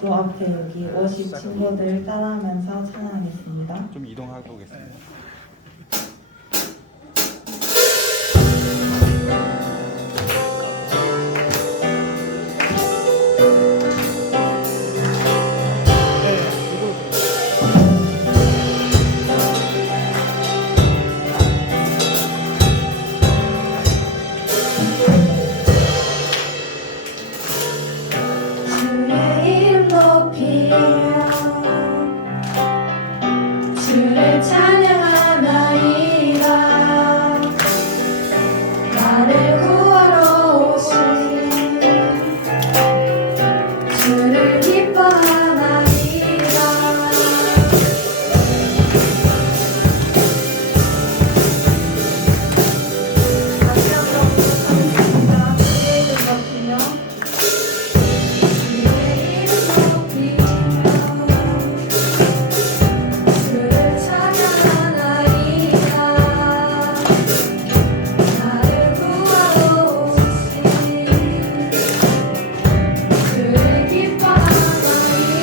또 앞에 여기 워십 친구들 따라하면서 찬양하겠습니다. 좀 이동하고 오겠습니다. 주의 이름 높이며 주를 찬양하나이다. 나를 구하러 오신 주를 기뻐하나이다. 다시 한번 부탁드립니다. 주의 이름 높이며 주의 이름 높이며 주를 찬양하나이다. 나를 구하러 오신 주를 기뻐하나이다.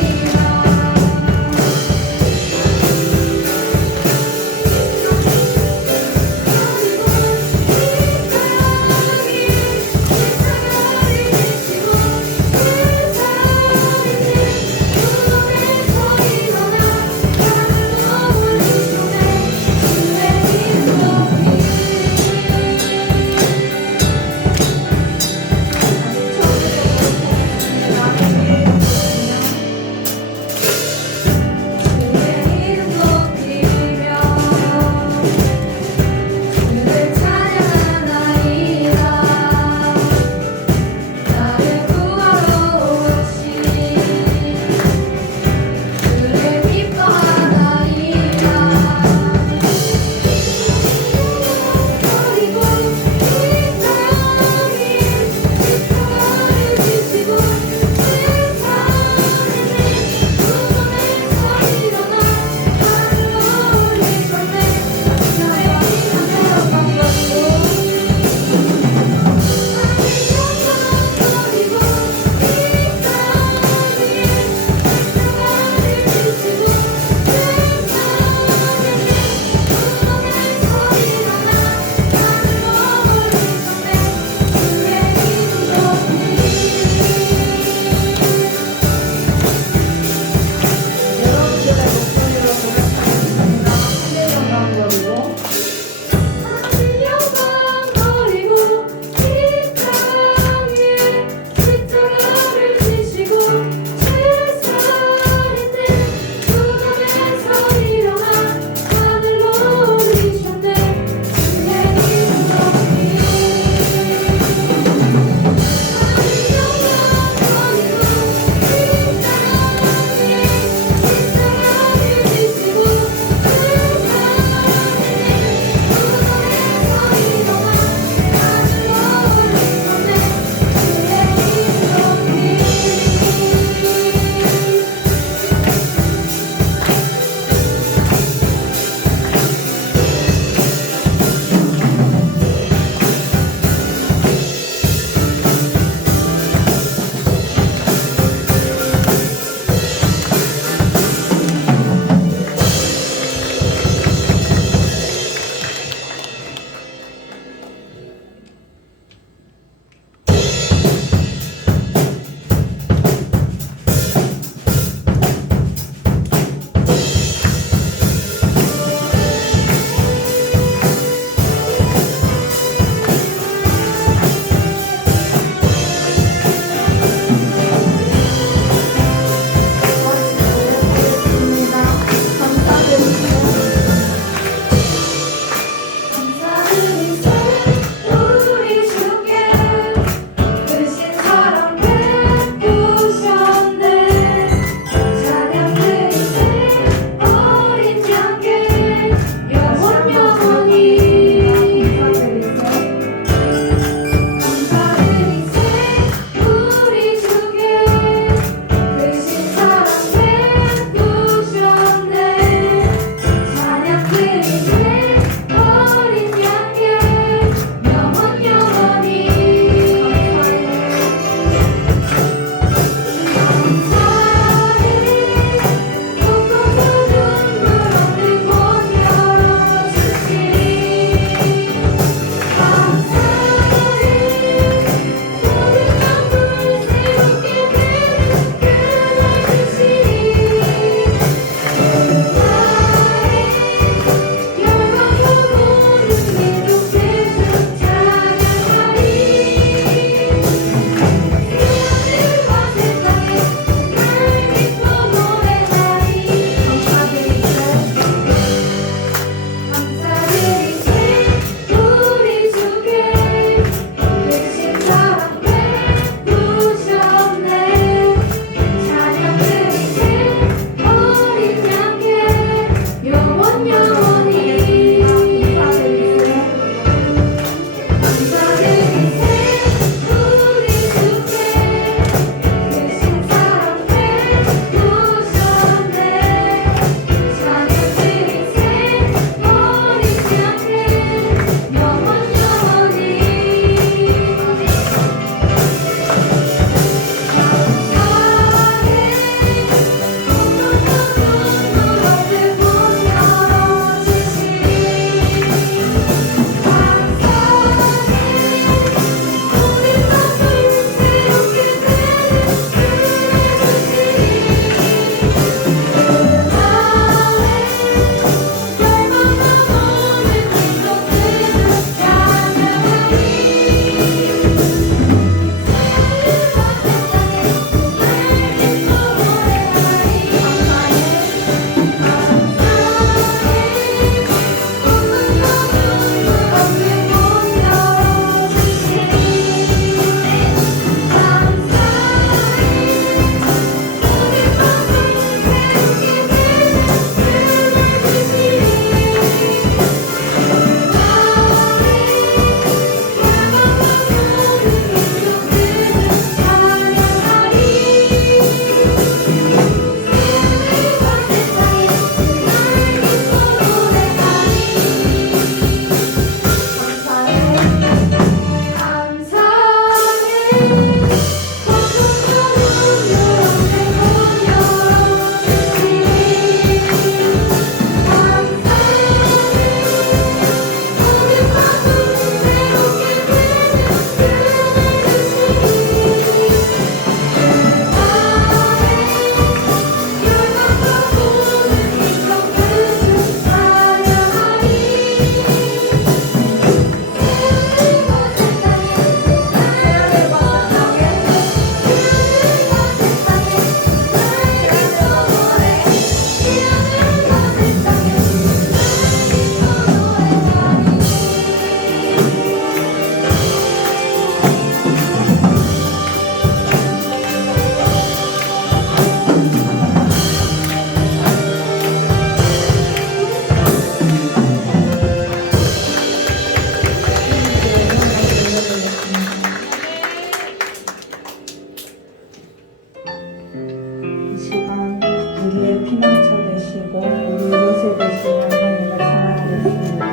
피난처 되시고 우리 요새 되신 하나님을 찬양하겠습니다.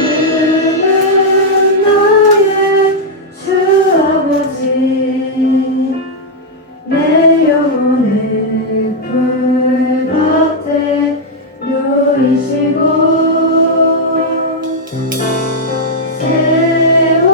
이름은 나의 주 아버지 내 영혼을 풀밭에 누이시고 새와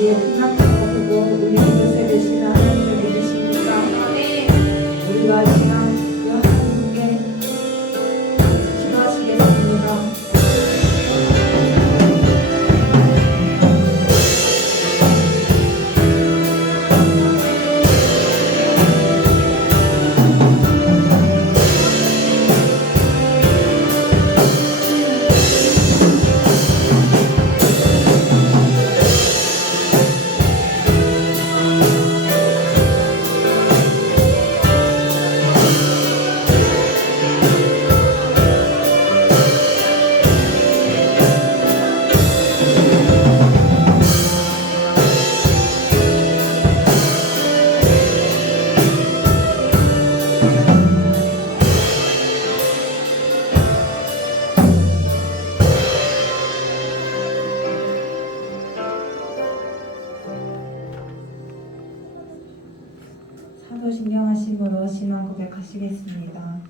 우리의 생각보다 보고 우리 이웃을 되시는 하나님을 믿으십니까? 우리가 이 시간 그 하나님께 기도하시겠습니다. 사도신경하심으로 신앙 고백하시겠습니다.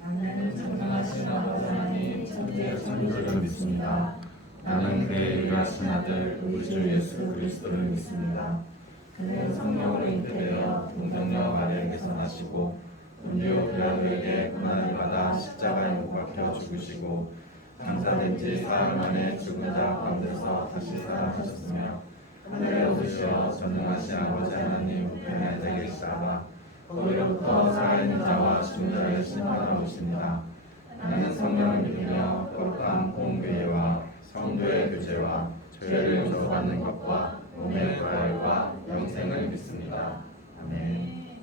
나는 전능하신 아버지 하나님 천지의 창조주를 믿습니다. 나는 그의 유일하신 아들 우리 주 예수 그리스도를 믿습니다. 그는 성령으로 잉태되어 동정녀 마리아에게서 나시고 본디오 빌라도에게 고난을 받아 십자가에 못 박혀 죽으시고 장사된 지 사흘 만에 죽은 자 가운데서 다시 살아나셨으며 하늘에 오르시어 전능하신 아버지 하나님 우편에 앉아 계시다가 거기로부터 살아있는 자와 죽은 자를 심판하러 오십니다. 나는 성령을 믿으며 거룩한 공교회와 성도의 교제와 죄를 용서받는 것과 몸의 부활과 영생을 믿습니다. 아멘.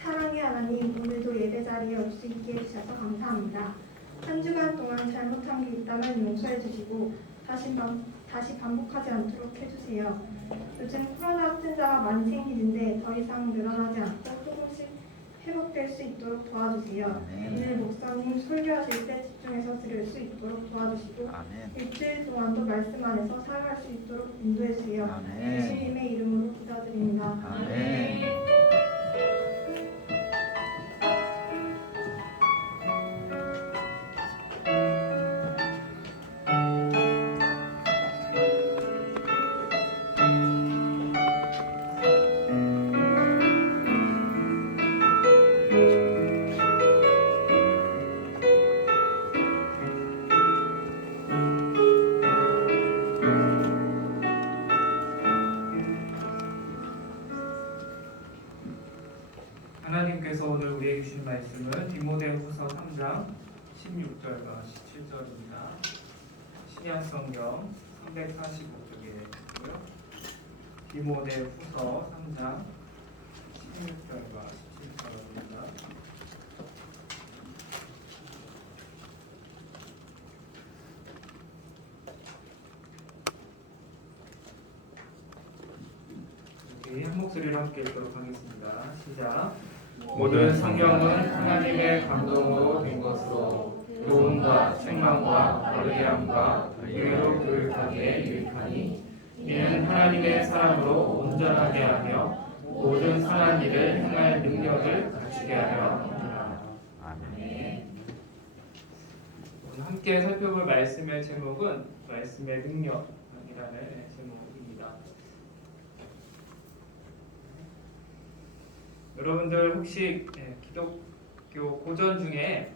사랑의 하나님, 오늘도 예배 자리에 올 수 있게 해주셔서 감사합니다. 한 주간 동안 잘못한 게 있다면 용서해 주시고 다시 반복하지 않도록 해주세요. 요즘 코로나 확진자가 많이 생기는데 더 이상 늘어나지 않고 조금씩 회복될 수 있도록 도와주세요. 오늘 목사님 설교하실 때 집중해서 들을 수 있도록 도와주시고 일주일 동안도 말씀 안에서 살아갈 수 있도록 인도해 주세요. 예수님의 이름으로 기도드립니다. 아멘. 하나님께서 오늘 우리에게 주신 말씀은 디모데후서 3장 16절과 17절입니다. 신약성경 345쪽에 있고요. 디모데후서 3장 16절과 17절입니다. 한 목소리로 함께 읽도록 하겠습니다. 시작. 모든 성경은 하나님의 감동으로 된 것으로 교훈과 책망과 거르게함과 의로 교육하기에 유익하니 이는 하나님의 사람으로 온전하게 하며 모든 선한 일을 행할 능력을 갖추게 하려 합니다. 아멘. 오늘 함께 살펴볼 말씀의 제목은 말씀의 능력이라는 제목입니다. 여러분들 혹시 기독교 고전 중에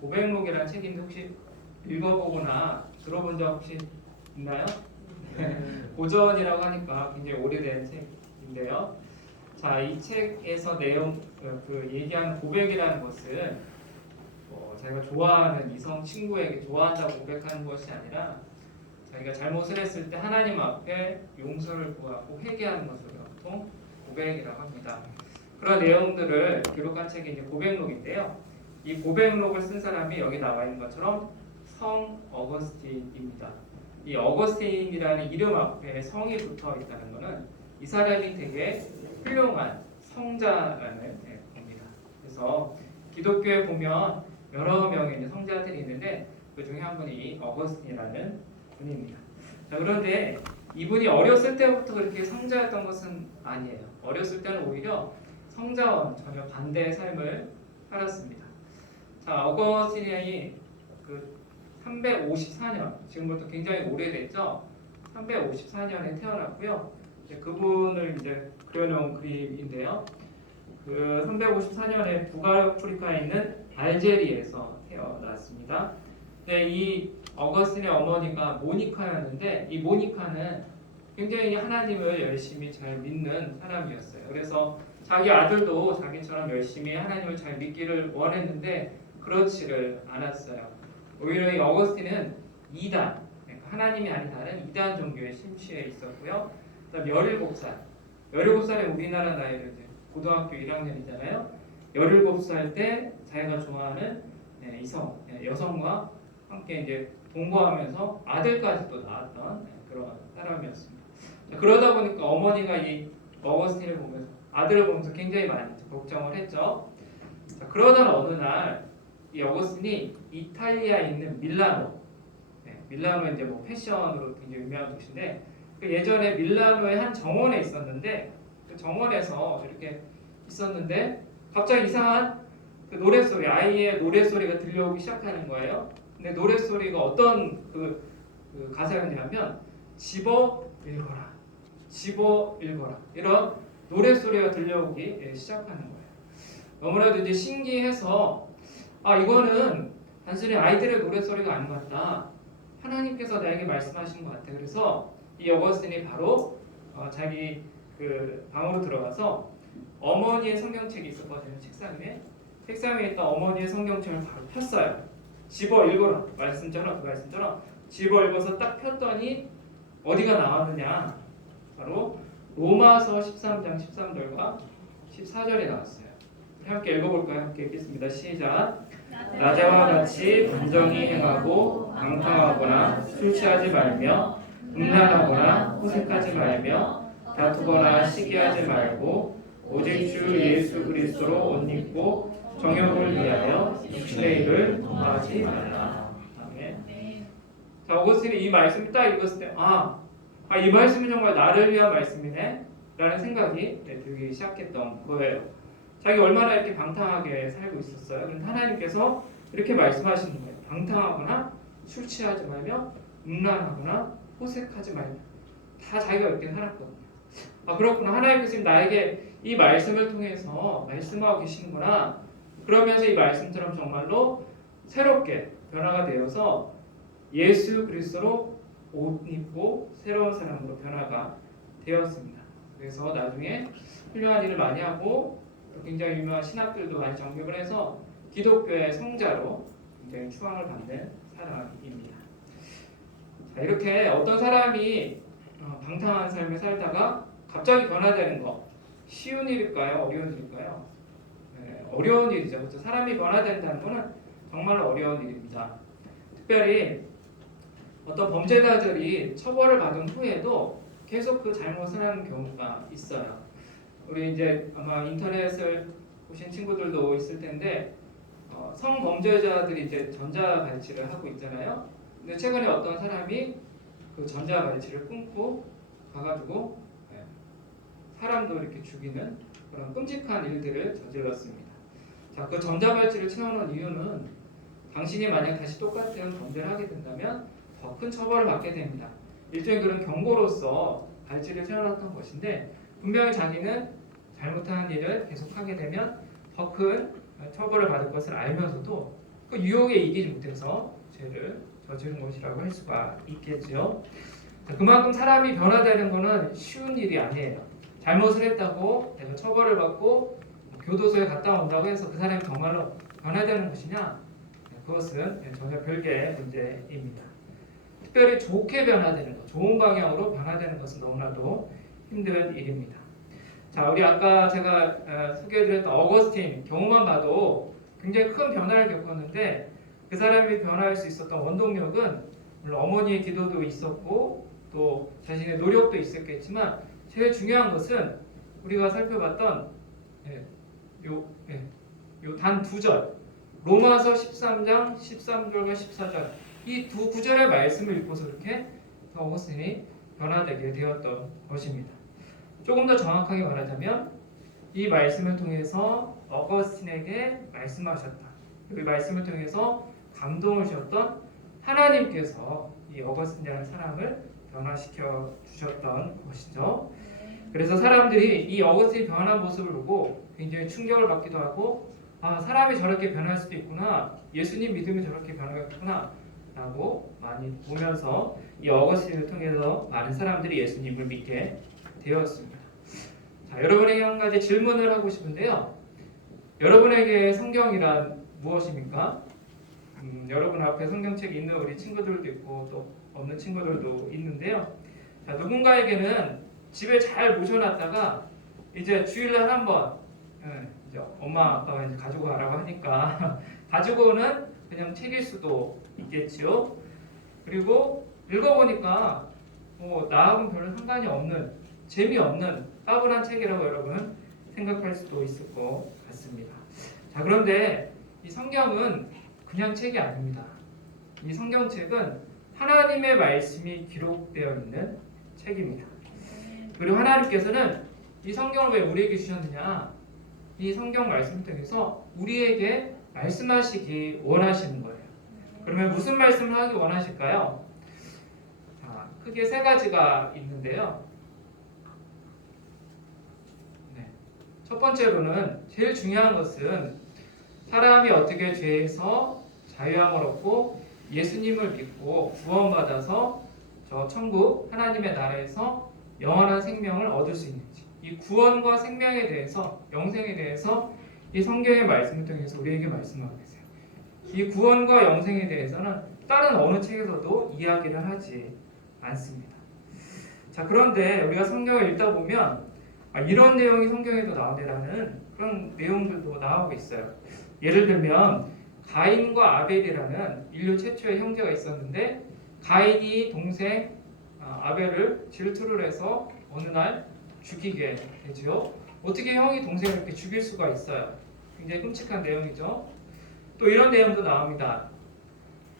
고백록이라는 책인데 혹시 읽어보거나 들어본 적 혹시 있나요? 고전이라고 하니까 굉장히 오래된 책인데요. 자, 이 책에서 내용 얘기하는 고백이라는 것은 자기가 좋아하는 이성 친구에게 좋아한다고 고백하는 것이 아니라 자기가 잘못을 했을 때 하나님 앞에 용서를 구하고 회개하는 것을 보통 고백이라고 합니다. 그런 내용들을 기록한 책이 이제 고백록인데요. 이 고백록을 쓴 사람이 여기 나와 있는 것처럼 성 어거스틴입니다. 이 어거스틴이라는 이름 앞에 성이 붙어 있다는 것은 이 사람이 되게 훌륭한 성자라는 겁니다. 그래서 기독교에 보면 여러 명의 성자들이 있는데 그 중에 한 분이 어거스틴이라는 분입니다. 자, 그런데 이분이 어렸을 때부터 그렇게 성자였던 것은 아니에요. 어렸을 때는 오히려 성자와는 전혀 반대의 삶을 살았습니다. 자, 어거스틴이 그 354년, 지금부터 굉장히 오래됐죠. 354년에 태어났고요. 그분을 이제 그려놓은 그림인데요. 그 354년에 북아프리카에 있는 알제리에서 태어났습니다. 네, 이 어거스틴의 어머니가 모니카였는데 이 모니카는 굉장히 하나님을 열심히 잘 믿는 사람이었어요. 그래서 자기 아들도 자기처럼 열심히 하나님을 잘 믿기를 원했는데 그렇지를 않았어요. 오히려 이 어거스틴은 이단, 하나님이 아닌 다른 이단 종교에 심취해 있었고요. 그다음 17살에 우리나라 나이로 이제 고등학교 1학년이잖아요. 17살 때 자기가 좋아하는 여성과 함께 이제 동거하면서 아들까지도 낳았던 그런 사람이었습니다. 그러다 보니까 어머니가 이 어거스틴을 보면서 아들을 보면서 굉장히 많이 걱정을 했죠. 자, 그러던 어느 날 이 어거스틴이 이탈리아에 있는 밀라노 이제 뭐 패션으로 굉장히 유명한 도시인데 그 예전에 밀라노의 한 정원에 있었는데 그 정원에서 이렇게 있었는데 갑자기 이상한 그 노랫소리, 아이의 노랫소리가 들려오기 시작하는 거예요. 근데 노랫소리가 어떤 그 가사였냐면 집어 읽어라 이런 노랫소리가 들려오기 시작하는 거예요. 너무나도 이제 신기해서 이거는 단순히 아이들의 노랫소리가 아닌 것 같다. 하나님께서 나에게 말씀하신 것 같아. 그래서 이 어거스틴이 바로 자기 그 방으로 들어가서 어머니의 성경책이 있었거든요. 책상 위에 있던 어머니의 성경책을 바로 폈어요. 집어 읽어라. 말씀처럼 집어 읽어서 딱 폈더니 어디가 나왔느냐? 바로 로마서 13장 13절과 14절이 나왔어요. 함께 읽어볼까요? 함께 읽겠습니다. 시작. 낮에와 같이 단정히 행하고 방탕하거나 술 취하지 말며 음란하거나 호색하지 말며 다투거나 시기하지 말고 오직 주 예수 그리스도로 옷 입고 정욕을 위하여 육신의 일을 범하지 말라. 아멘. 자, 오거스틴이 이 말씀을 딱 읽었을 때 이 말씀이 정말 나를 위한 말씀이네 라는 생각이 들기 시작했던 거예요. 자기가 얼마나 이렇게 방탕하게 살고 있었어요. 그런데 하나님께서 이렇게 말씀하시는 거예요. 방탕하거나 술 취하지 말며 음란하거나 호색하지 말며 다 자기가 이렇게 살았거든요. 그렇구나. 하나님께서 지금 나에게 이 말씀을 통해서 말씀하고 계시는구나. 그러면서 이 말씀처럼 정말로 새롭게 변화가 되어서 예수 그리스도로 옷 입고 새로운 사람으로 변화가 되었습니다. 그래서 나중에 훌륭한 일을 많이 하고 굉장히 유명한 신학들도 많이 정립을 해서 기독교의 성자로 굉장히 추앙을 받는 사람입니다. 자, 이렇게 어떤 사람이 방탕한 삶을 살다가 갑자기 변화되는 거 쉬운 일일까요? 어려운 일일까요? 네, 어려운 일이죠. 그렇죠? 사람이 변화된다는 것은 정말 어려운 일입니다. 특별히 어떤 범죄자들이 처벌을 받은 후에도 계속 그 잘못을 하는 경우가 있어요. 우리 이제 아마 인터넷을 보신 친구들도 있을 텐데 성범죄자들이 이제 전자발찌를 하고 있잖아요. 근데 최근에 어떤 사람이 그 전자발찌를 끊고 가가지고 사람도 이렇게 죽이는 그런 끔찍한 일들을 저질렀습니다. 자, 그 전자발찌를 채워놓은 이유는 당신이 만약 다시 똑같은 범죄를 하게 된다면 더 큰 처벌을 받게 됩니다. 일종의 그런 경고로서 발찌를 채워놨던 것인데 분명히 자기는 잘못한 일을 계속하게 되면 더 큰 처벌을 받을 것을 알면서도 그 유혹에 이기지 못해서 죄를 저지른 것이라고 할 수가 있겠죠. 그만큼 사람이 변화되는 것은 쉬운 일이 아니에요. 잘못을 했다고 내가 처벌을 받고 교도소에 갔다 온다고 해서 그 사람이 정말로 변화되는 것이냐? 그것은 전혀 별개의 문제입니다. 특별히 좋게 변화되는 것, 좋은 방향으로 변화되는 것은 너무나도 힘든 일입니다. 자, 우리 아까 제가 소개해드렸던 어거스틴 경우만 봐도 굉장히 큰 변화를 겪었는데 그 사람이 변화할 수 있었던 원동력은 물론 어머니의 기도도 있었고 또 자신의 노력도 있었겠지만 제일 중요한 것은 우리가 살펴봤던 요 단 두 절 로마서 13장 13절과 14절 이 두 구절의 말씀을 읽고서 이렇게 어거스틴이 변화되게 되었던 것입니다. 조금 더 정확하게 말하자면 이 말씀을 통해서 어거스틴에게 말씀하셨다. 이 말씀을 통해서 감동을 주셨던 하나님께서 이 어거스틴이라는 사람을 변화시켜 주셨던 것이죠. 그래서 사람들이 이 어거스틴이 변한 모습을 보고 굉장히 충격을 받기도 하고, 아, 사람이 저렇게 변할 수도 있구나, 예수님 믿음이 저렇게 변하겠구나 라고 많이 보면서 이 어거스틴을 통해서 많은 사람들이 예수님을 믿게 되었습니다. 자, 여러분에게 한 가지 질문을 하고 싶은데요. 여러분에게 성경이란 무엇입니까? 여러분 앞에 성경책이 있는 우리 친구들도 있고 또 없는 친구들도 있는데요. 자, 누군가에게는 집에 잘 모셔놨다가 이제 주일날 한번 이제 엄마 아빠가 이제 가지고 가라고 하니까 가지고 오는 그냥 책일 수도 있겠지요. 그리고 읽어보니까 나하고는 별로 상관이 없는, 재미없는 따분한 책이라고 여러분 생각할 수도 있을 것 같습니다. 자, 그런데 이 성경은 그냥 책이 아닙니다. 이 성경책은 하나님의 말씀이 기록되어 있는 책입니다. 그리고 하나님께서는 이 성경을 왜 우리에게 주셨느냐? 이 성경 말씀을 통해서 우리에게 말씀하시기 원하시는 거예요. 그러면 무슨 말씀을 하기 원하실까요? 자, 크게 세 가지가 있는데요. 첫 번째로는 제일 중요한 것은 사람이 어떻게 죄에서 자유함을 얻고 예수님을 믿고 구원받아서 저 천국 하나님의 나라에서 영원한 생명을 얻을 수 있는지, 이 구원과 생명에 대해서, 영생에 대해서 이 성경의 말씀을 통해서 우리에게 말씀하고 계세요. 이 구원과 영생에 대해서는 다른 어느 책에서도 이야기를 하지 않습니다. 자, 그런데 우리가 성경을 읽다 보면 이런 내용이 성경에도 나오네라는 그런 내용들도 나오고 있어요. 예를 들면 가인과 아벨이라는 인류 최초의 형제가 있었는데, 가인이 동생 아벨을 질투를 해서 어느 날 죽이게 되죠. 어떻게 형이 동생을 이렇게 죽일 수가 있어요? 굉장히 끔찍한 내용이죠. 또 이런 내용도 나옵니다.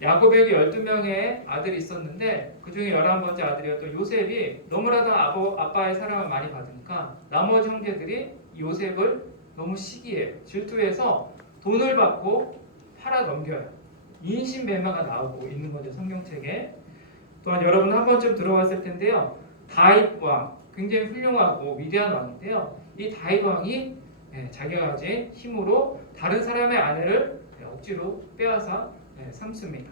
야곱에게 12명의 아들이 있었는데 그 중에 11번째 아들이었던 요셉이 너무나도 아빠의 사랑을 많이 받으니까 나머지 형제들이 요셉을 너무 시기해 질투해서 돈을 받고 팔아 넘겨요. 인신매매가 나오고 있는 거죠, 성경책에. 또한 여러분 한 번쯤 들어봤을 텐데요. 다윗 왕, 굉장히 훌륭하고 위대한 왕인데요. 이 다윗 왕이 자기가 가진 힘으로 다른 사람의 아내를 억지로 빼앗아 삼습니다.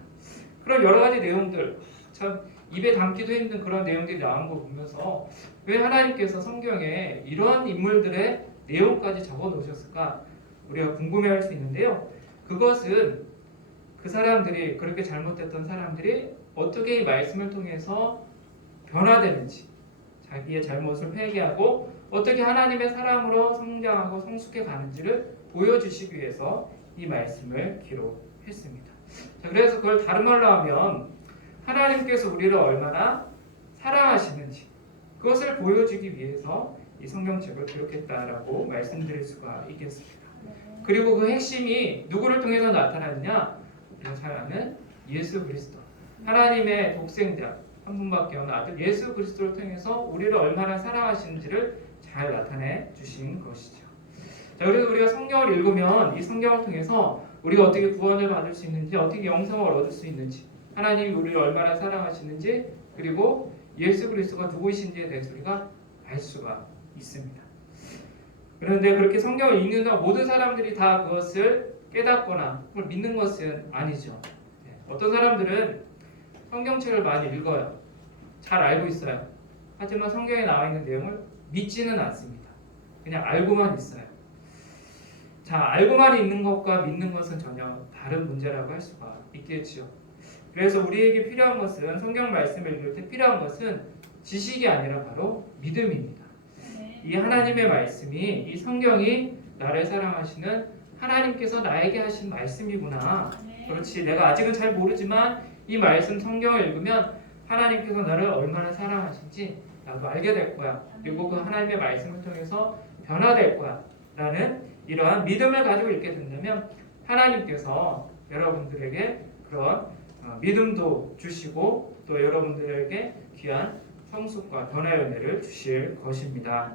그런 여러 가지 내용들, 참 입에 담기도 힘든 그런 내용들이 나온 걸 보면서 왜 하나님께서 성경에 이런 인물들의 내용까지 적어 놓으셨을까 우리가 궁금해할 수 있는데요. 그것은 그 사람들이, 그렇게 잘못됐던 사람들이 어떻게 이 말씀을 통해서 변화되는지, 자기의 잘못을 회개하고 어떻게 하나님의 사람으로 성장하고 성숙해 가는지를 보여주시기 위해서 이 말씀을 기록했습니다. 자, 그래서 그걸 다른 말로 하면 하나님께서 우리를 얼마나 사랑하시는지 그것을 보여주기 위해서 이 성경책을 기록했다라고 말씀드릴 수가 있겠습니다. 그리고 그 핵심이 누구를 통해서 나타났냐? 우리가 잘 아는 예수 그리스도, 하나님의 독생자 한 분밖에 없는 아들 예수 그리스도를 통해서 우리를 얼마나 사랑하시는지를 잘 나타내 주신 것이죠. 자, 그래서 우리가 성경을 읽으면 이 성경을 통해서 우리가 어떻게 구원을 받을 수 있는지, 어떻게 영생을 얻을 수 있는지, 하나님이 우리를 얼마나 사랑하시는지, 그리고 예수 그리스도가 누구이신지에 대해서 우리가 알 수가 있습니다. 그런데 그렇게 성경을 읽는 모든 사람들이 다 그것을 깨닫거나 그걸 믿는 것은 아니죠. 어떤 사람들은 성경책을 많이 읽어요. 잘 알고 있어요. 하지만 성경에 나와 있는 내용을 믿지는 않습니다. 그냥 알고만 있어요. 자, 알고만 있는 것과 믿는 것은 전혀 다른 문제라고 할 수가 있겠죠. 그래서 우리에게 필요한 것은, 성경 말씀을 읽을 때 필요한 것은 지식이 아니라 바로 믿음입니다. 이 하나님의 말씀이, 이 성경이 나를 사랑하시는 하나님께서 나에게 하신 말씀이구나. 그렇지, 내가 아직은 잘 모르지만 이 말씀 성경을 읽으면 하나님께서 나를 얼마나 사랑하신지 나도 알게 될 거야. 그리고 그 하나님의 말씀을 통해서 변화될 거야 라는 이러한 믿음을 가지고 읽게 된다면 하나님께서 여러분들에게 그런 믿음도 주시고 또 여러분들에게 귀한 성숙과 변화의 은혜를 주실 것입니다.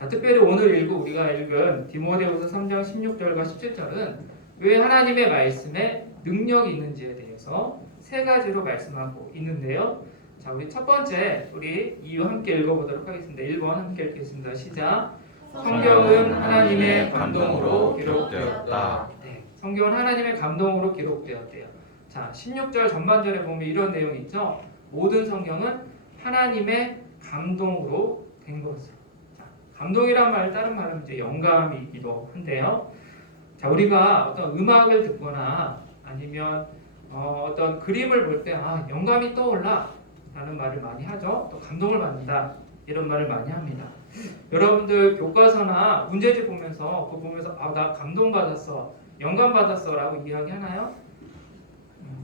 자, 특별히 오늘 우리가 읽은 디모데후서 3장 16절과 17절은 왜 하나님의 말씀에 능력이 있는지에 대해서 세 가지로 말씀하고 있는데요. 자, 우리 첫 번째 우리 이유 함께 읽어보도록 하겠습니다. 1번 함께 읽겠습니다. 시작. 성경은 하나님의 감동으로 기록되었다. 네, 성경은 하나님의 감동으로 기록되었대요. 자, 16절 전반절에 보면 이런 내용이 있죠. 모든 성경은 하나님의 감동으로 된 것을. 자, 감동이란 말 다른 말은 이제 영감이기도 한데요. 자, 우리가 어떤 음악을 듣거나 아니면 어떤 그림을 볼 때 영감이 떠올라 라는 말을 많이 하죠. 또 감동을 받는다 이런 말을 많이 합니다. 여러분들 교과서나 문제집 보면서 그거 보면서 나 감동받았어, 영감받았어 라고 이야기하나요?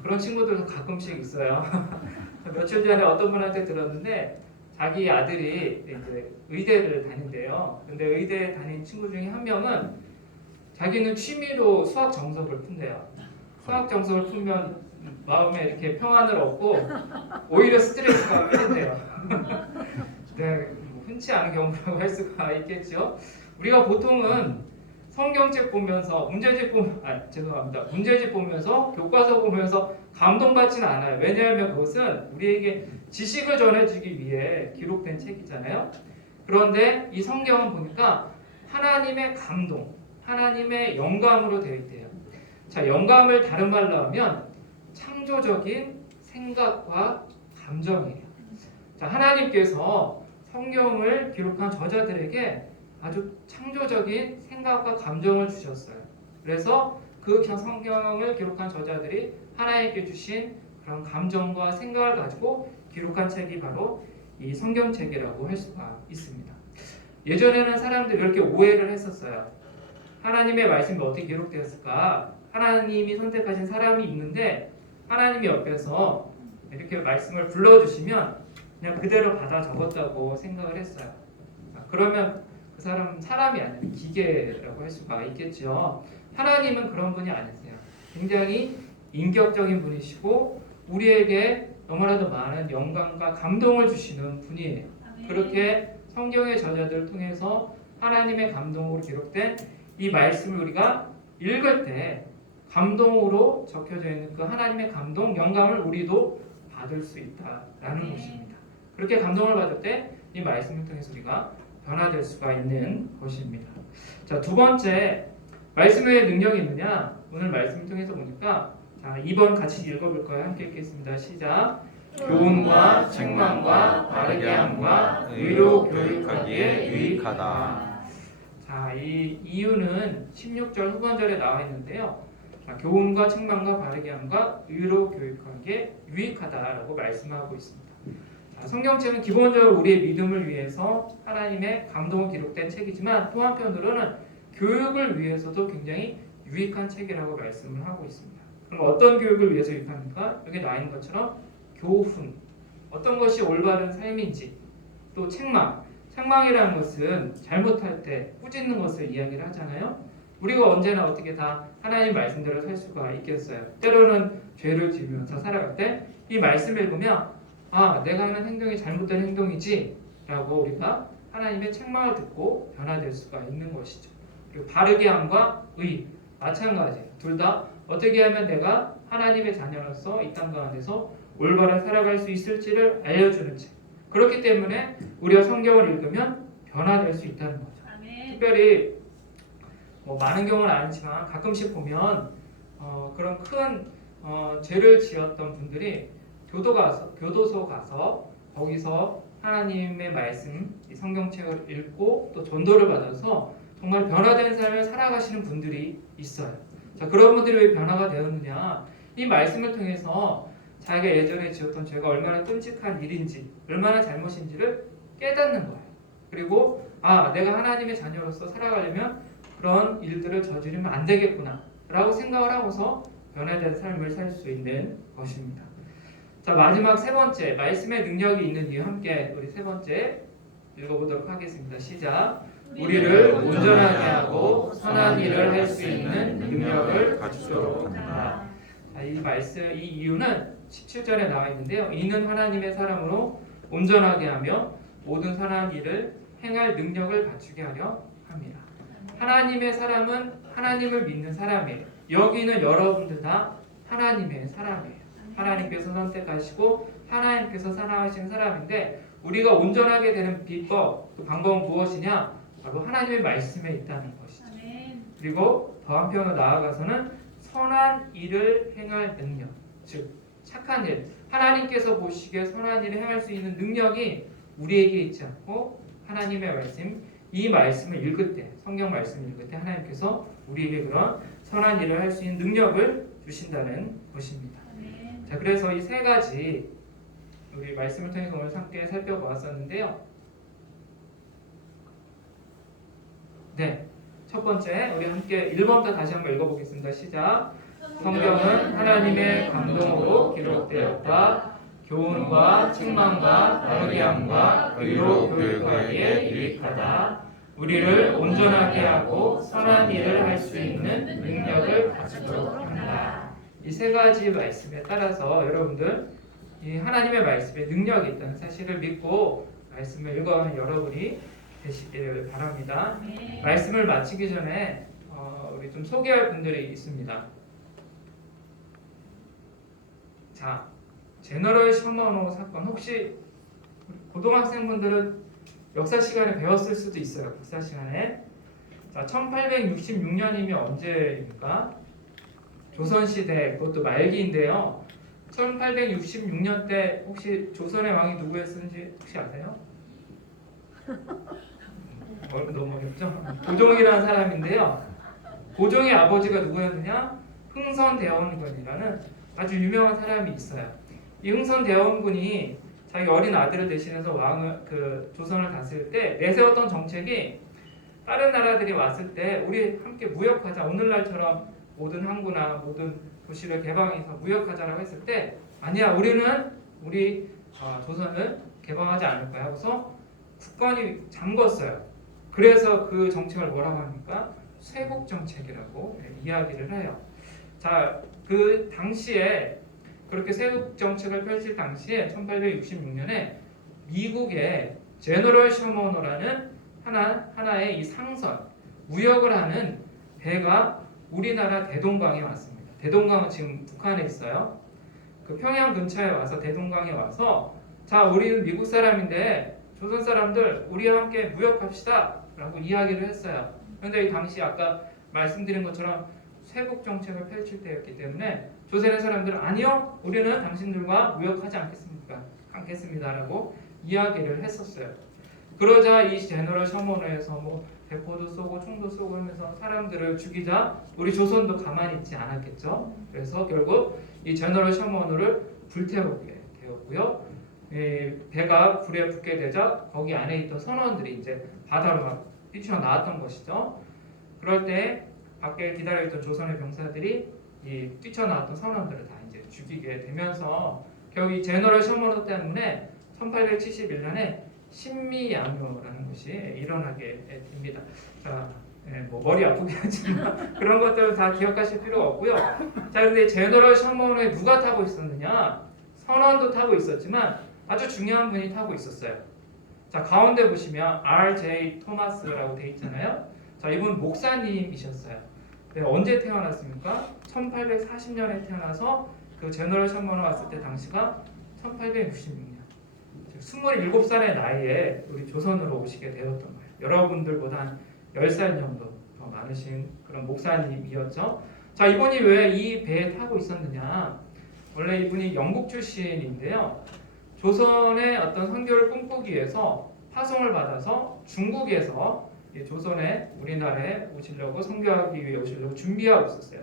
그런 친구들도 가끔씩 있어요. 며칠 전에 어떤 분한테 들었는데 자기 아들이 이제 의대를 다닌대요. 근데 의대에 다닌 친구 중에 한 명은 자기는 취미로 수학 정석을 푼대요. 수학 정석을 풀면 마음에 이렇게 평안을 얻고 오히려 스트레스가 풀린대요. 네, 흔치 않은 경우라고 할 수가 있겠죠. 우리가 보통은 성경책 보면서 문제집 보면서 교과서 보면서 감동받지는 않아요. 왜냐하면 그것은 우리에게 지식을 전해주기 위해 기록된 책이잖아요. 그런데 이 성경은 보니까 하나님의 감동, 하나님의 영감으로 되어 있대요. 자, 영감을 다른 말로 하면 창조적인 생각과 감정이에요. 자, 하나님께서 성경을 기록한 저자들에게 아주 창조적인 생각과 감정을 주셨어요. 그래서 그 성경을 기록한 저자들이 하나님께 주신 그런 감정과 생각을 가지고 기록한 책이 바로 이 성경책이라고 할 수가 있습니다. 예전에는 사람들이 이렇게 오해를 했었어요. 하나님의 말씀이 어떻게 기록되었을까? 하나님이 선택하신 사람이 있는데 하나님이 옆에서 이렇게 말씀을 불러주시면 그냥 그대로 받아 적었다고 생각을 했어요. 그러면 그 사람이 아니라 기계라고 할 수가 있겠죠. 하나님은 그런 분이 아니세요. 굉장히 인격적인 분이시고 우리에게 너무나도 많은 영감과 감동을 주시는 분이에요. 그렇게 성경의 저자들을 통해서 하나님의 감동으로 기록된 이 말씀을 우리가 읽을 때 감동으로 적혀져 있는 그 하나님의 감동, 영감을 우리도 받을 수 있다라는 것입니다. 그렇게 감동을 받을 때 이 말씀을 통해서 우리가 변화될 수가 있는 것입니다. 자, 두 번째, 말씀의 능력이 있느냐? 오늘 말씀을 통해서 보니까 자, 2번 같이 읽어볼 거예요. 함께 읽겠습니다. 시작. 교훈과 책망과 바르게 함과 의로 교육하기에 유익하다. 자, 이 이유는 16절 후반절에 나와 있는데요. 자, 교훈과 책망과 바르게 함과 의로 교육하기에 유익하다라고 말씀하고 있습니다. 자, 성경책은 기본적으로 우리의 믿음을 위해서 하나님의 감동을 기록된 책이지만 또 한편으로는 교육을 위해서도 굉장히 유익한 책이라고 말씀을 하고 있습니다. 그럼 어떤 교육을 위해서 유익합니까? 여기 나와 있는 것처럼 교훈, 어떤 것이 올바른 삶인지, 또 책망이라는 것은 잘못할 때 꾸짖는 것을 이야기를 하잖아요. 우리가 언제나 어떻게 다 하나님 말씀대로 살 수가 있겠어요. 때로는 죄를 지으면서 살아갈 때 이 말씀을 읽으면 내가 하는 행동이 잘못된 행동이지 라고 우리가 하나님의 책망을 듣고 변화될 수가 있는 것이죠. 그리고 바르게 함과 의, 마찬가지예요. 둘 다 어떻게 하면 내가 하나님의 자녀로서 이 땅 가운데서 올바른 살아갈 수 있을지를 알려주는 책. 그렇기 때문에 우리가 성경을 읽으면 변화될 수 있다는 거죠. 특별히 많은 경우는 아니지만 가끔씩 보면 그런 큰 죄를 지었던 분들이 교도소 가서 거기서 하나님의 말씀, 이 성경책을 읽고 또 전도를 받아서 정말 변화된 삶을 살아가시는 분들이 있어요. 자, 그런 분들이 왜 변화가 되었느냐? 이 말씀을 통해서 자기가 예전에 지었던 죄가 얼마나 끔찍한 일인지, 얼마나 잘못인지를 깨닫는 거예요. 그리고 내가 하나님의 자녀로서 살아가려면 그런 일들을 저지르면 안 되겠구나 라고 생각을 하고서 변화된 삶을 살 수 있는 것입니다. 자, 마지막 세 번째, 말씀의 능력이 있는 이유 함께 우리 세 번째 읽어보도록 하겠습니다. 시작. 우리를 온전하게 하고 선한 일을 할 수 있는 능력을 갖추도록 한다. 자, 이 이유는 17절에 나와 있는데요. 이는 하나님의 사람으로 온전하게 하며 모든 선한 일을 행할 능력을 갖추게 하려 합니다. 하나님의 사람은 하나님을 믿는 사람이에요. 여기는 여러분들 다 하나님의 사람이에요. 하나님께서 선택하시고 하나님께서 사랑하시는 사람인데 우리가 온전하게 되는 비법, 그 방법은 무엇이냐? 바로 하나님의 말씀에 있다는 것이죠. 그리고 더 한편으로 나아가서는 선한 일을 행할 능력, 즉 착한 일, 하나님께서 보시기에 선한 일을 행할 수 있는 능력이 우리에게 있지 않고 하나님의 말씀, 이 말씀을 읽을 때, 성경 말씀을 읽을 때 하나님께서 우리에게 그런 선한 일을 할 수 있는 능력을 주신다는 것입니다. 자, 그래서 이 세 가지 우리 말씀을 통해서 오늘 함께 살펴보았었는데요. 네, 첫 번째 우리 함께 1번부터 다시 한번 읽어보겠습니다. 시작. 성경은 하나님의 감동으로 기록되었다. 교훈과 책망과 바르게 함과 의로 교육하기에 유익하다. 우리를 온전하게 하고 선한 일을 할 수 있는 능력을 갖추도록 한다. 이 세 가지 말씀에 따라서 여러분들 이 하나님의 말씀에 능력이 있다는 사실을 믿고 말씀을 읽어가는 여러분이 되시길 바랍니다. 말씀을 마치기 전에 우리 좀 소개할 분들이 있습니다. 자, 제너럴 셔먼호 사건 혹시 고등학생분들은 역사 시간에 배웠을 수도 있어요. 역사 시간에. 자, 1866년이면 언제입니까? 조선시대 그것도 말기인데요. 1866년 때 혹시 조선의 왕이 누구였는지 혹시 아세요? 너무 어렵죠? 고종이라는 사람인데요. 고종의 아버지가 누구였느냐? 흥선대원군이라는 아주 유명한 사람이 있어요. 이 흥선대원군이 자기 어린 아들을 대신해서 왕을 조선을 다스릴 때 내세웠던 정책이 다른 나라들이 왔을 때 우리 함께 무역하자. 오늘날처럼 모든 항구나 모든 도시를 개방해서 무역하자라고 했을 때 아니야, 우리 조선을 개방하지 않을 거야 하고서 국권이 잠궜어요. 그래서 그 정책을 뭐라고 합니까? 쇄국 정책이라고 이야기를 해요. 자, 그 당시에 그렇게 쇄국 정책을 펼칠 당시에 1866년에 미국의 제너럴 셔먼호라는 하나의 이 상선 무역을 하는 배가 우리나라 대동강에 왔습니다. 대동강은 지금 북한에 있어요. 그 평양 근처에 와서 대동강에 와서 자, 우리는 미국 사람인데 조선 사람들 우리와 함께 무역합시다 라고 이야기를 했어요. 그런데 이 당시 아까 말씀드린 것처럼 쇄국 정책을 펼칠 때였기 때문에 조선의 사람들은 아니요, 우리는 당신들과 무역하지 않겠습니다 라고 이야기를 했었어요. 그러자 이 제너럴 셔먼호에서 뭐 대포도 쏘고 총도 쏘고 하면서 사람들을 죽이자 우리 조선도 가만히 있지 않았겠죠. 그래서 결국 이 제너럴 셔먼호를 불태우게 되었고요. 배가 불에 붙게 되자 거기 안에 있던 선원들이 이제 바다로 막 뛰쳐나왔던 것이죠. 그럴 때 밖에 기다려있던 조선의 병사들이 이 뛰쳐나왔던 선원들을 다 이제 죽이게 되면서 결국 이 제너럴 셔먼호 때문에 1871년에 신미양요라는 것이 일어나게 됩니다. 자, 뭐 머리 아프게 하지만 그런 것들은 다 기억하실 필요가 없고요. 자, 근데 제너럴 셔먼호에 누가 타고 있었느냐? 선원도 타고 있었지만 아주 중요한 분이 타고 있었어요. 자, 가운데 보시면 R.J. 토마스라고 돼 있잖아요. 자, 이분 목사님이셨어요. 네, 언제 태어났습니까? 1840년에 태어나서 그 제너럴 셔먼호 왔을 때 당시가 1866년. 27살의 나이에 우리 조선으로 오시게 되었던 거예요. 여러분들보다 한 10살 정도 더 많으신 그런 목사님이었죠. 자, 이분이 왜 이 배에 타고 있었느냐? 원래 이분이 영국 출신인데요. 조선의 어떤 선교를 꿈꾸기 위해서 파송을 받아서 중국에서 조선에 우리나라에 오시려고 선교하기 위해 오시려고 준비하고 있었어요.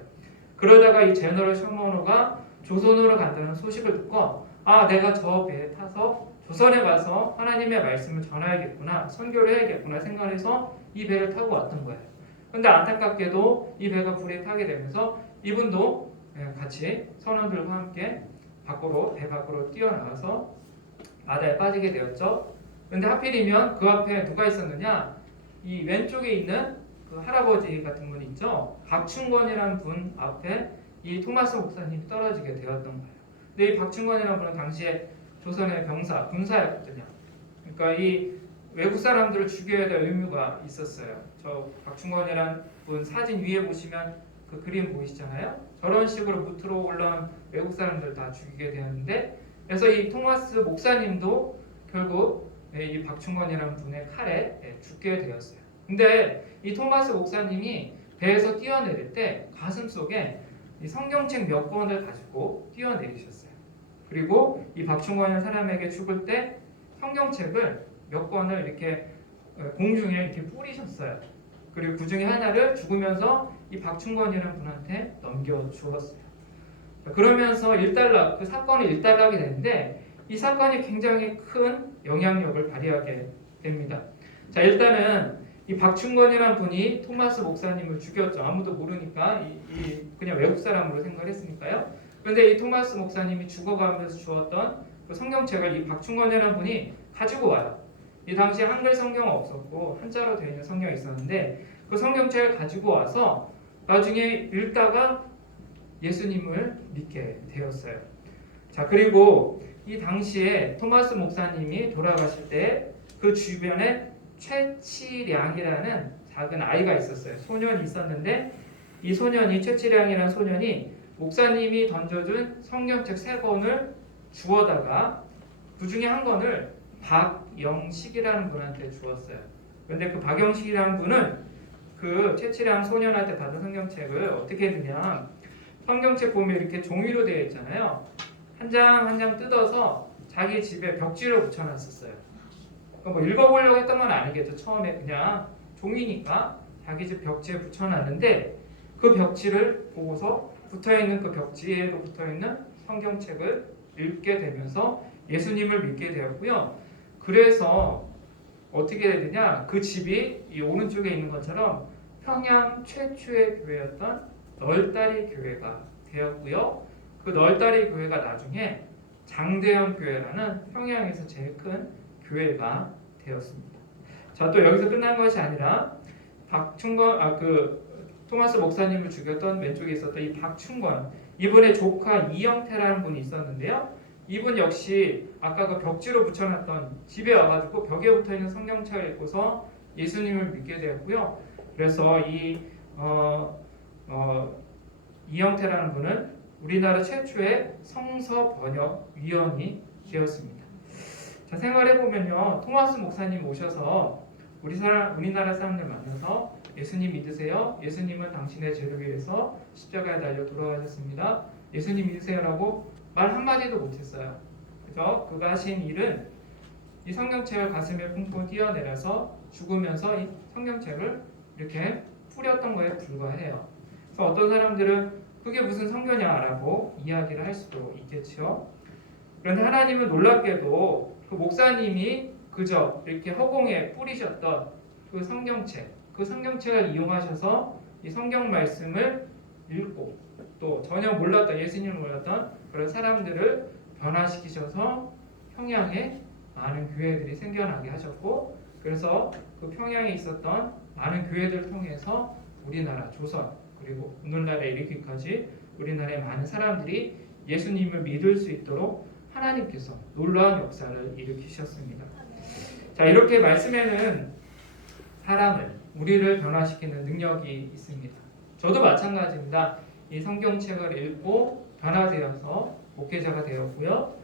그러다가 이 제너럴 셔먼호가 조선으로 간다는 소식을 듣고 아, 내가 저 배에 타서 조선에 가서 하나님의 말씀을 전해야겠구나, 선교를 해야겠구나 생각해서 이 배를 타고 왔던 거예요. 그런데 안타깝게도 이 배가 불에 타게 되면서 이분도 같이 선원들과 함께 배 밖으로 뛰어나가서 바다에 빠지게 되었죠. 그런데 하필이면 그 앞에 누가 있었느냐? 이 왼쪽에 있는 그 할아버지 같은 분 있죠. 박충권이라는 분 앞에 이 토마스 목사님이 떨어지게 되었던 거예요. 근데 이 박충권이라는 분은 당시에 조선의 군사였거든요. 그러니까 이 외국 사람들을 죽여야 될 의무가 있었어요. 저 박충건이라는 분 사진 위에 보시면 그 그림 보이시잖아요. 저런 식으로 무트로 올라온 외국 사람들 다 죽이게 되었는데, 그래서 이 토마스 목사님도 결국 이 박충건이라는 분의 칼에 죽게 되었어요. 근데 이 토마스 목사님이 배에서 뛰어내릴 때 가슴 속에 이 성경책 몇 권을 가지고 뛰어내리셨어요. 그리고 이 박충건이라는 사람에게 죽을 때 성경책을 몇 권을 이렇게 공중에 이렇게 뿌리셨어요. 그리고 그 중에 하나를 죽으면서 이 박충건이라는 분한테 넘겨 주었어요. 그러면서 1달러, 그 사건이 1달러가 되는데 이 사건이 굉장히 큰 영향력을 발휘하게 됩니다. 자, 일단은 이 박충건이라는 분이 토마스 목사님을 죽였죠. 아무도 모르니까 그냥 외국 사람으로 생각을 했으니까요. 그런데 이 토마스 목사님이 죽어가면서 주었던 그 성경책을 이 박충건이라는 분이 가지고 와요. 이 당시에 한글 성경은 없었고 한자로 되어 있는 성경이 있었는데 그 성경책을 가지고 와서 나중에 읽다가 예수님을 믿게 되었어요. 자, 그리고 이 당시에 토마스 목사님이 돌아가실 때 그 주변에 최치량이라는 작은 아이가 있었어요. 소년이 있었는데 이 소년이 최치량이라는 소년이 목사님이 던져준 성경책 3권을 주워다가 그 중에 한 권을 박영식이라는 분한테 주었어요. 그런데 그 박영식이라는 분은 그 최치량 소년한테 받은 성경책을 어떻게 했느냐, 성경책 보면 이렇게 종이로 되어 있잖아요. 한 장 한 장 뜯어서 자기 집에 벽지로 붙여놨었어요. 뭐 읽어보려고 했던 건 아니겠죠. 처음에 그냥 종이니까 자기 집 벽지에 붙여놨는데 그 벽지를 보고서 붙어있는 그 벽지에도 붙어있는 성경책을 읽게 되면서 예수님을 믿게 되었고요. 그래서 어떻게 되느냐, 그 집이 이 오른쪽에 있는 것처럼 평양 최초의 교회였던 널다리 교회가 되었고요. 그 널다리 교회가 나중에 장대현 교회라는 평양에서 제일 큰 교회가 되었습니다. 자, 또 여기서 끝난 것이 아니라 토마스 목사님을 죽였던 왼쪽에 있었던 이 박충건, 이분의 조카 이영태라는 분이 있었는데요. 이분 역시 아까 그 벽지로 붙여놨던 집에 와가지고 벽에 붙어있는 성경책을 읽고서 예수님을 믿게 되었고요. 그래서 이영태라는 분은 우리나라 최초의 성서 번역 위원이 되었습니다. 자, 생활해보면요, 토마스 목사님 오셔서 우리나라 사람들 만나서 예수님 믿으세요? 예수님은 당신의 죄를 위해서 십자가에 달려 돌아가셨습니다. 예수님 믿으세요라고 말 한마디도 못했어요. 그죠? 그가 하신 일은 이 성경책을 가슴에 쿵쿵 뛰어내려서 죽으면서 이 성경책을 이렇게 뿌렸던 거에 불과해요. 그래서 어떤 사람들은 그게 무슨 성경이냐라고 이야기를 할 수도 있겠죠. 그런데 하나님은 놀랍게도 그 목사님이 그저 이렇게 허공에 뿌리셨던 그 성경책을 이용하셔서 이 성경 말씀을 읽고 또 전혀 몰랐던, 예수님을 몰랐던 그런 사람들을 변화시키셔서 평양에 많은 교회들이 생겨나게 하셨고, 그래서 그 평양에 있었던 많은 교회들을 통해서 우리나라 조선 그리고 오늘날에 이르기까지 우리나라의 많은 사람들이 예수님을 믿을 수 있도록 하나님께서 놀라운 역사를 일으키셨습니다. 자, 이렇게 말씀에는 우리를 변화시키는 능력이 있습니다. 저도 마찬가지입니다. 이 성경책을 읽고 변화되어서 목회자가 되었고요.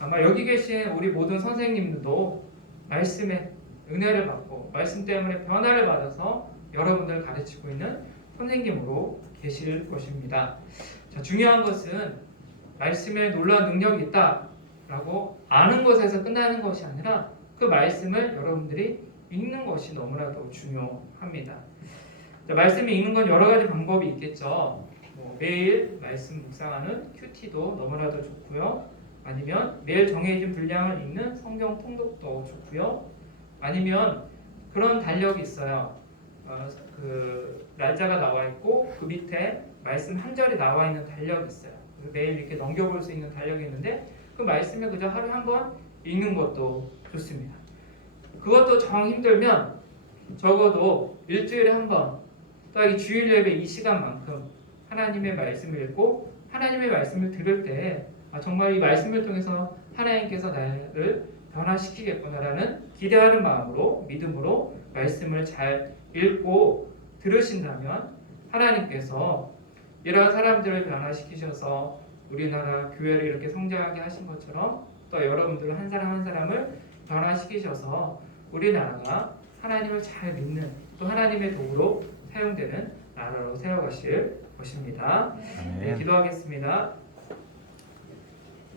아마 여기 계신 우리 모든 선생님들도 말씀에 은혜를 받고 말씀 때문에 변화를 받아서 여러분들 가르치고 있는 선생님으로 계실 것입니다. 자, 중요한 것은 말씀에 놀라운 능력이 있다라고 아는 것에서 끝나는 것이 아니라 그 말씀을 여러분들이 읽는 것이 너무나도 중요합니다. 자, 말씀을 읽는 건 여러 가지 방법이 있겠죠. 매일 말씀 묵상하는 큐티도 너무나도 좋고요. 아니면 매일 정해진 분량을 읽는 성경 통독도 좋고요. 아니면 그런 달력이 있어요. 그 날짜가 나와 있고 그 밑에 말씀 한 절이 나와 있는 달력이 있어요. 매일 이렇게 넘겨볼 수 있는 달력이 있는데 그 말씀을 그저 하루에 한 번 읽는 것도 좋습니다. 그것도 정 힘들면 적어도 일주일에 한 번, 딱 이 주일 예배 이 시간만큼 하나님의 말씀을 읽고 하나님의 말씀을 들을 때 정말 이 말씀을 통해서 하나님께서 나를 변화시키겠구나라는 기대하는 마음으로 믿음으로 말씀을 잘 읽고 들으신다면 하나님께서 이러한 사람들을 변화시키셔서 우리나라 교회를 이렇게 성장하게 하신 것처럼 또 여러분들 한 사람 한 사람을 변화시키셔서 우리나라가 하나님을 잘 믿는 또 하나님의 도구로 사용되는 나라로 세워가실 것입니다. 네, 기도하겠습니다.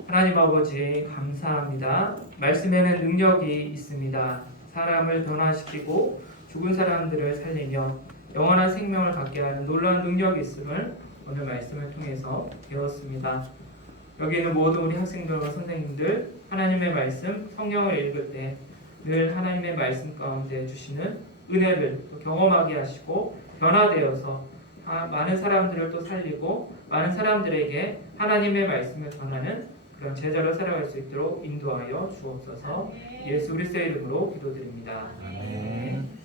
하나님 아버지 감사합니다. 말씀에는 능력이 있습니다. 사람을 변화시키고 죽은 사람들을 살리며 영원한 생명을 갖게 하는 놀라운 능력이 있음을 오늘 말씀을 통해서 배웠습니다. 여기 있는 모든 우리 학생들과 선생님들 하나님의 말씀 성경을 읽을 때 늘 하나님의 말씀 가운데 주시는 은혜를 또 경험하게 하시고 변화되어서 많은 사람들을 또 살리고 많은 사람들에게 하나님의 말씀을 전하는 그런 제자로 살아갈 수 있도록 인도하여 주옵소서. 예수 그리스도의 이름으로 기도드립니다. 아멘.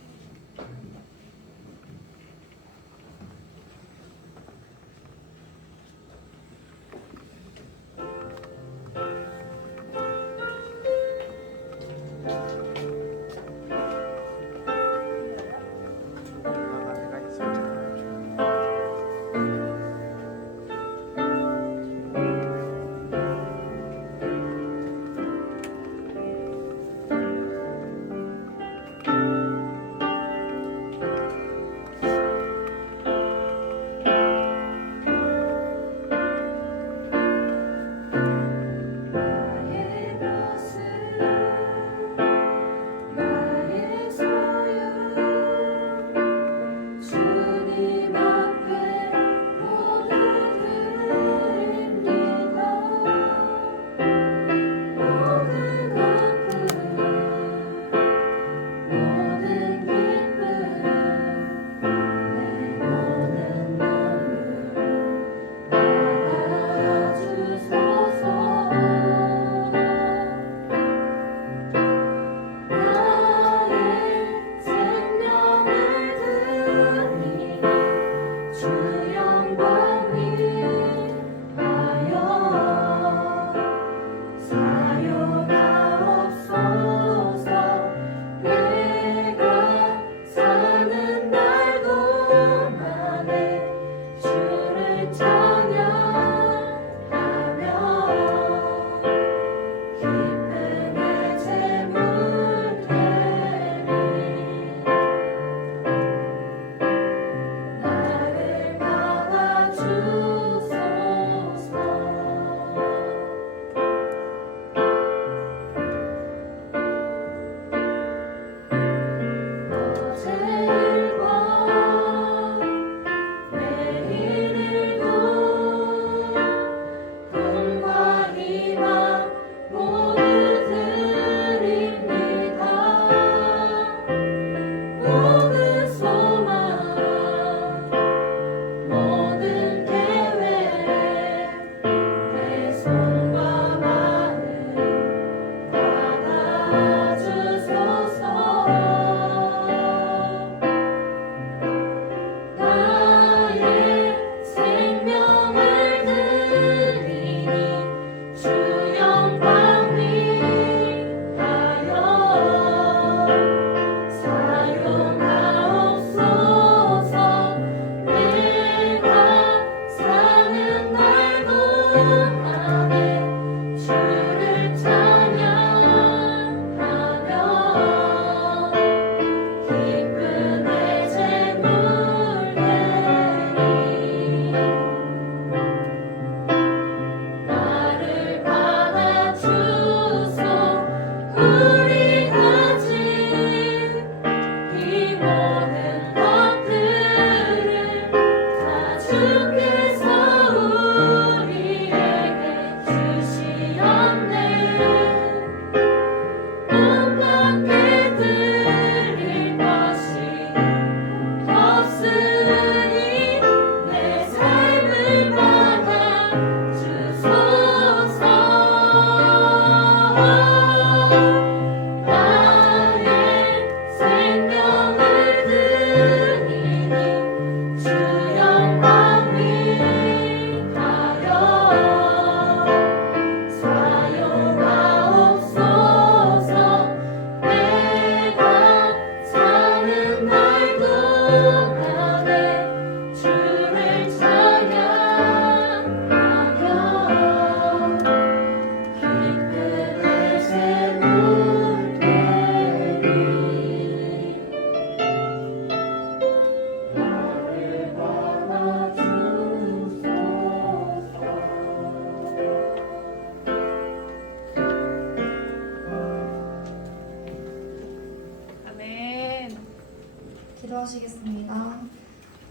기도하시겠습니다.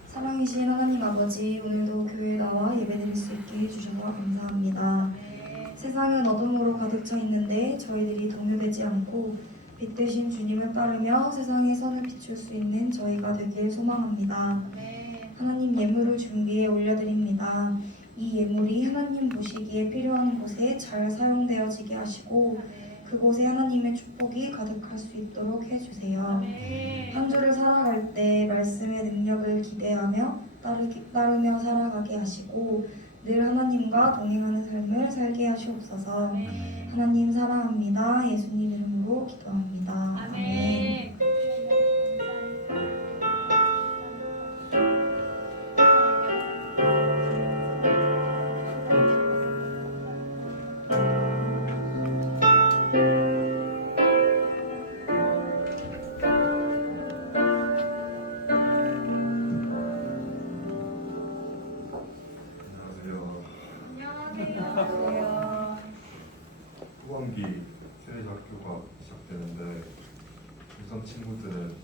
사랑이신 하나님 아버지, 오늘도 교회에 나와 예배드릴 수 있게 해주셔서 감사합니다. 세상은 어둠으로 가득 차 있는데 저희들이 동요되지 않고 빛 되신 주님을 따르며 세상의 선을 비출 수 있는 저희가 되길 소망합니다. 하나님, 예물을 준비해 올려드립니다. 이 예물이 하나님 보시기에 필요한 곳에 잘 사용되어지게 하시고 그곳에 하나님의 축복이 가득할 수 있도록 해주세요. 한 주를 살아갈 때 말씀의 능력을 기대하며 따르며 살아가게 하시고 늘 하나님과 동행하는 삶을 살게 하시옵소서. 하나님 사랑합니다. 예수님 이름으로 기도합니다. 아멘. 후반기 새내기 학교가 시작되는데 중3 친구들은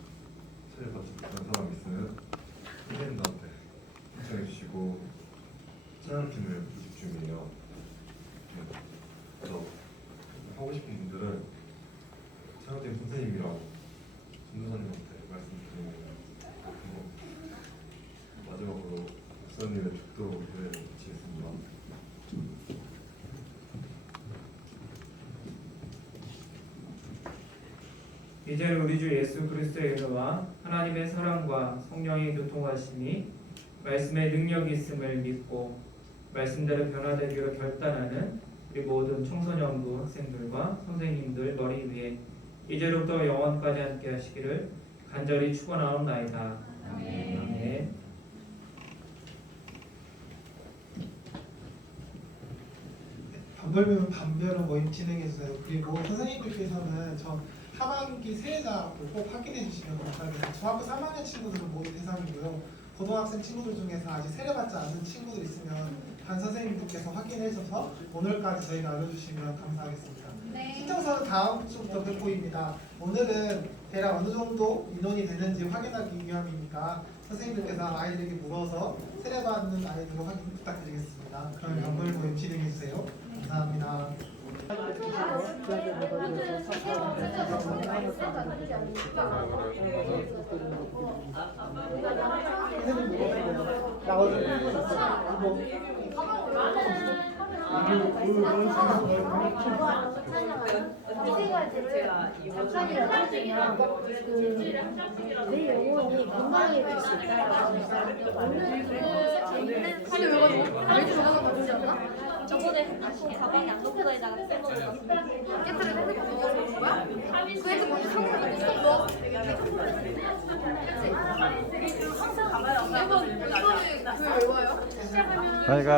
새해 받지 못한 사람 있으면 선생님들한테 신청해 주시고 찬양팀을 구직 중이에요. 그래서 하고 싶은 분들은 찬양팀 선생님이랑 전도사님한테 말씀드리면 마지막으로 목사님의 축도 기도를 마치겠습니다. 이제는 우리 주 예수 그리스도의 은혜와 하나님의 사랑과 성령의 교통하심이 말씀의 능력이 있음을 믿고 말씀대로 변화되기로 결단하는 우리 모든 청소년부 학생들과 선생님들 머리 위에 이제로부터 영원까지 함께 하시기를 간절히 축원하옵나이다. 아멘. 반별명은 반별은 모임 진행해주세요. 그리고 선생님들께서는 저 하반기 새해자를 꼭 확인해 주시면 감사하겠습니다. 중학교 3학년 친구들은 모임 대상이고요. 고등학생 친구들 중에서 아직 세례받지 않은 친구들 있으면 반 선생님들께서 확인해 주셔서 오늘까지 저희가 알려주시면 감사하겠습니다. 신청서는 다음 주부터 배포입니다. 오늘은 대략 어느 정도 인원이 되는지 확인하기 위함이니까 선생님들께서 아이들에게 물어서 세례받는 아이들로 확인 부탁드리겠습니다. 그럼 반별 모임 진행해 주세요. 감사합니다. 내 영혼이 건강해질 수 있다. 저번에 가방에 안 넣고 다니다가 빼먹은 거 깨끗하게 해서 먹는 거야? 그래서 먼저 상품을 쏙 넣어. 그치? 항상 가봐요. 매번 이번에 그 외워요? 저희가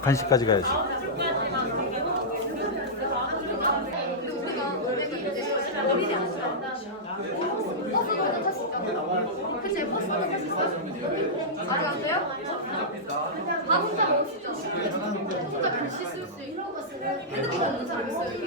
간식까지 가야지. 근데 우리가 너네가 이제 어리지 않았어? 버스 먼저 탈 수 있잖아. 그치? 버스 먼저 탈 수 있어? 아직 안 돼요? 다 혼자 먹을 수 있잖아. 혼자 글씨 쓸 수 있고 핸드폰 없는 사람 있어요 여기?